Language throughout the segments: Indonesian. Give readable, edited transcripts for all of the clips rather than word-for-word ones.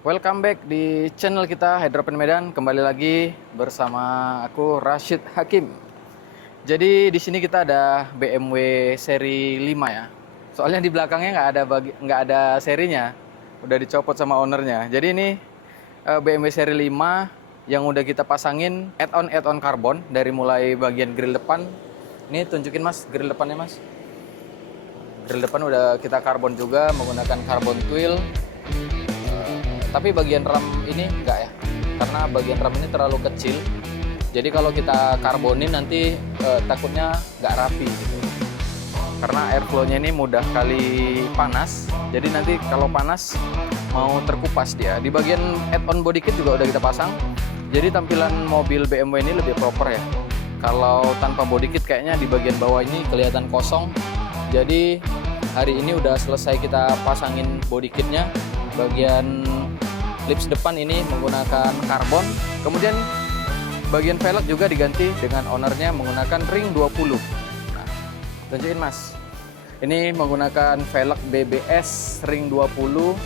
Welcome back di channel kita Hydropen Medan. Kembali lagi bersama aku Rashid Hakim. Jadi di sini kita ada BMW seri 5 ya. Soalnya di belakangnya nggak ada serinya. Udah dicopot sama ownernya. Jadi ini BMW seri 5 yang udah kita pasangin add-on karbon dari mulai bagian grill depan. Ini tunjukin Mas grill depannya Mas. Grill depan udah kita karbon juga menggunakan karbon twill. Tapi bagian ram ini enggak ya, karena bagian ram ini terlalu kecil. Jadi kalau kita karbonin nanti takutnya nggak rapi gitu. Karena airflow-nya ini mudah kali panas. Jadi nanti kalau panas mau terkupas dia. Di bagian add-on body kit juga udah kita pasang. Jadi tampilan mobil BMW ini lebih proper ya. Kalau tanpa body kit kayaknya di bagian bawah ini kelihatan kosong. Jadi hari ini udah selesai kita pasangin body kitnya. Bagian lips depan ini menggunakan karbon, kemudian bagian velg juga diganti dengan ownernya menggunakan ring 20. Nah, tunjukin Mas. Ini menggunakan velg BBS ring 20,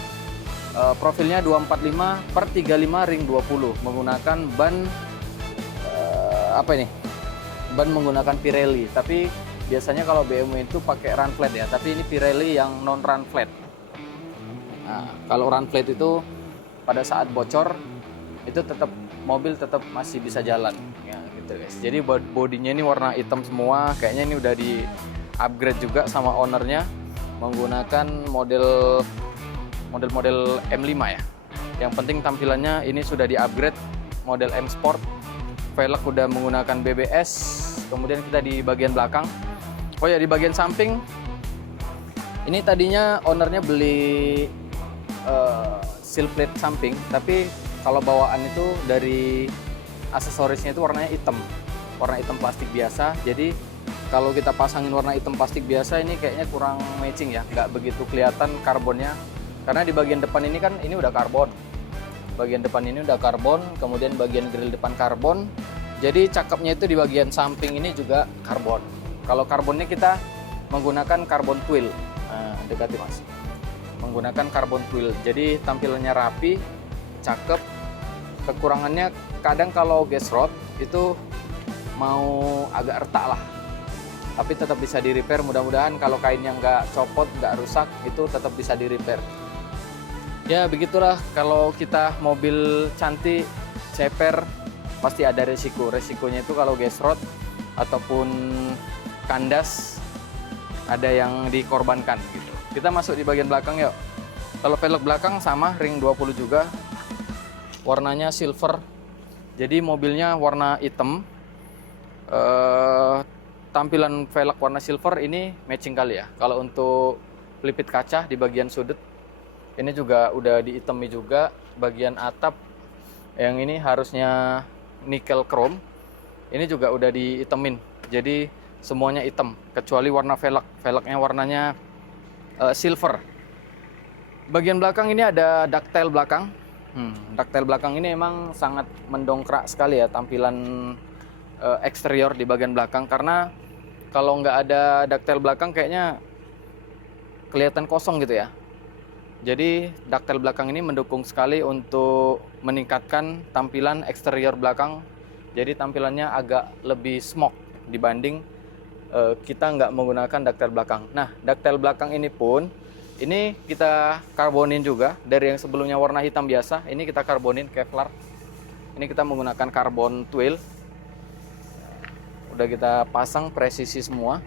profilnya 245 per 35 ring 20, menggunakan ban apa ini? Ban menggunakan Pirelli, tapi biasanya kalau BMW itu pakai run flat ya, tapi ini Pirelli yang non run flat. Nah, kalau run flat itu pada saat bocor itu mobil tetap masih bisa jalan ya gitu guys. Jadi bodinya ini warna hitam semua, kayaknya ini udah di upgrade juga sama ownernya menggunakan model M5 ya. Yang penting tampilannya ini sudah di upgrade model M Sport. Velg udah menggunakan BBS. Kemudian kita di bagian belakang, oh ya, di bagian samping ini tadinya ownernya beli seal plate samping, tapi kalau bawaan itu dari aksesorisnya itu warnanya hitam, warna hitam plastik biasa. Jadi kalau kita pasangin warna hitam plastik biasa ini kayaknya kurang matching ya, nggak begitu kelihatan karbonnya. Karena di bagian depan ini kan ini udah karbon, bagian depan ini udah karbon, kemudian bagian grill depan karbon. Jadi cakepnya itu di bagian samping ini juga karbon. Kalau karbonnya kita menggunakan karbon twill, nah, dekati Mas, menggunakan karbon twill, jadi tampilannya rapi, cakep. Kekurangannya kadang kalau gas rod itu mau agak retak lah, tapi tetap bisa di repair. Mudah-mudahan kalau kainnya nggak copot, nggak rusak, itu tetap bisa di repair. Ya begitulah, kalau kita mobil cantik ceper pasti ada resikonya itu kalau gas rod ataupun kandas ada yang dikorbankan gitu. Kita masuk di bagian belakang yuk. Kalau velg belakang sama ring 20 juga. Warnanya silver. Jadi mobilnya warna hitam. Tampilan velg warna silver ini matching kali ya. Kalau untuk pelipis kaca di bagian sudut ini juga udah dihitami juga. Bagian atap yang ini harusnya nikel chrome. Ini juga udah dihitamin. Jadi semuanya hitam kecuali warna velg. Velgnya warnanya silver. Bagian belakang ini ada ductile belakang. Ductile belakang ini emang sangat mendongkrak sekali ya tampilan eksterior di bagian belakang, karena kalau nggak ada ductile belakang kayaknya kelihatan kosong gitu ya. Jadi ductile belakang ini mendukung sekali untuk meningkatkan tampilan eksterior belakang. Jadi tampilannya agak lebih smoke dibanding kita nggak menggunakan ductile belakang. Nah, ductile belakang ini pun ini kita karbonin juga dari yang sebelumnya warna hitam biasa. Ini kita karbonin Kevlar. Ini kita menggunakan karbon twill. Udah kita pasang presisi semua.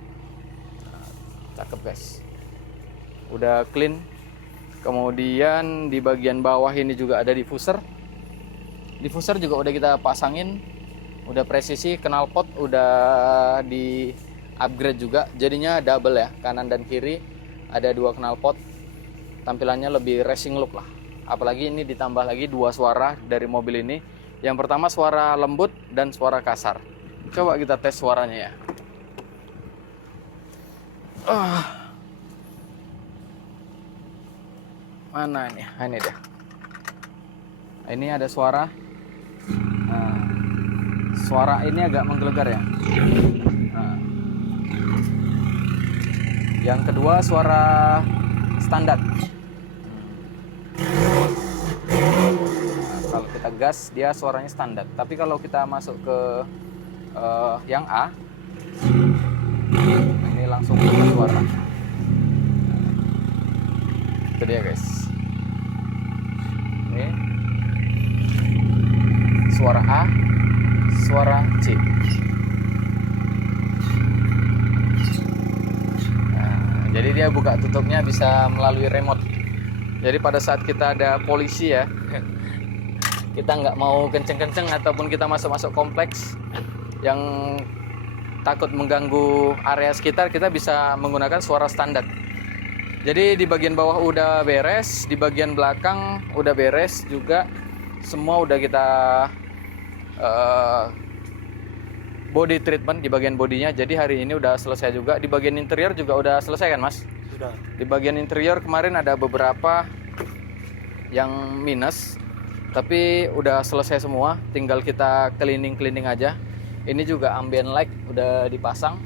Cakep guys. Udah clean. Kemudian di bagian bawah ini juga ada diffuser. Diffuser juga udah kita pasangin. Udah presisi, knalpot udah di upgrade juga, jadinya double ya, kanan dan kiri ada dua knalpot. Tampilannya lebih racing look lah. Apalagi ini ditambah lagi dua suara dari mobil ini. Yang pertama suara lembut dan suara kasar. Coba kita tes suaranya ya. Mana ini? Ini dia. Ini ada suara. Nah, suara ini agak menggelegar ya. Nah. Yang kedua suara standar. kita gas dia suaranya standar. Tapi kalau kita masuk ke yang A, ini langsung berubah suara. Itu dia guys. Ini suara A, suara C. Nah, jadi dia buka tutupnya bisa melalui remote. Jadi pada saat kita ada polisi ya, kita nggak mau kenceng-kenceng ataupun kita masuk-masuk kompleks yang takut mengganggu area sekitar, kita bisa menggunakan suara standar. Jadi di bagian bawah udah beres, di bagian belakang udah beres juga, semua udah kita body treatment di bagian bodinya. Jadi hari ini udah selesai juga. Di bagian interior juga udah selesai kan Mas? Sudah. Di bagian interior kemarin ada beberapa yang minus, tapi udah selesai semua, tinggal kita cleaning aja. Ini juga ambient light udah dipasang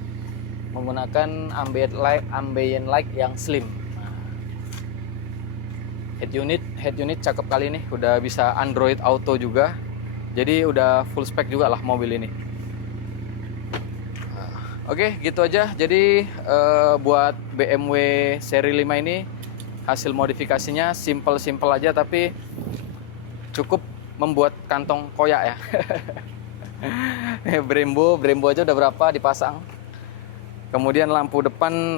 menggunakan ambient light yang slim. Head unit cakep kali ini, udah bisa Android Auto juga. Jadi udah full spec juga lah mobil ini. Oke, gitu aja. Jadi buat BMW seri 5 ini hasil modifikasinya simple aja, tapi cukup membuat kantong koyak ya. Brembo aja udah berapa dipasang. Kemudian lampu depan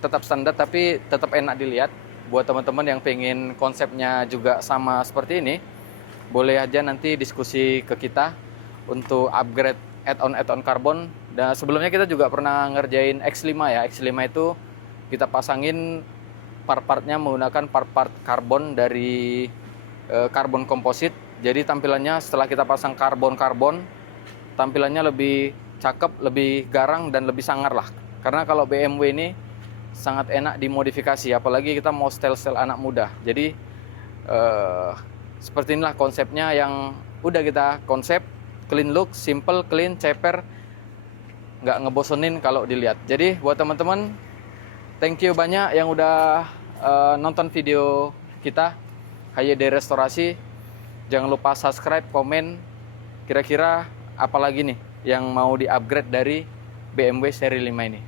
tetap standar tapi tetap enak dilihat. Buat teman-teman yang pengen konsepnya juga sama seperti ini, boleh aja nanti diskusi ke kita untuk upgrade add-on karbon. Dan sebelumnya kita juga pernah ngerjain X5 ya. X5 itu kita pasangin part-partnya menggunakan part-part karbon dari karbon komposit. Jadi tampilannya setelah kita pasang karbon, tampilannya lebih cakep, lebih garang dan lebih sangar lah. Karena kalau BMW ini sangat enak dimodifikasi, apalagi kita mau style-style anak muda. Jadi seperti inilah konsepnya yang udah kita konsep. Clean look, simple, clean, ceper, nggak ngebosenin kalau dilihat. Jadi buat teman-teman, thank you banyak yang udah nonton video kita HYD Restorasi. Jangan lupa subscribe, komen, kira-kira apalagi nih yang mau di-upgrade dari BMW seri 5 ini.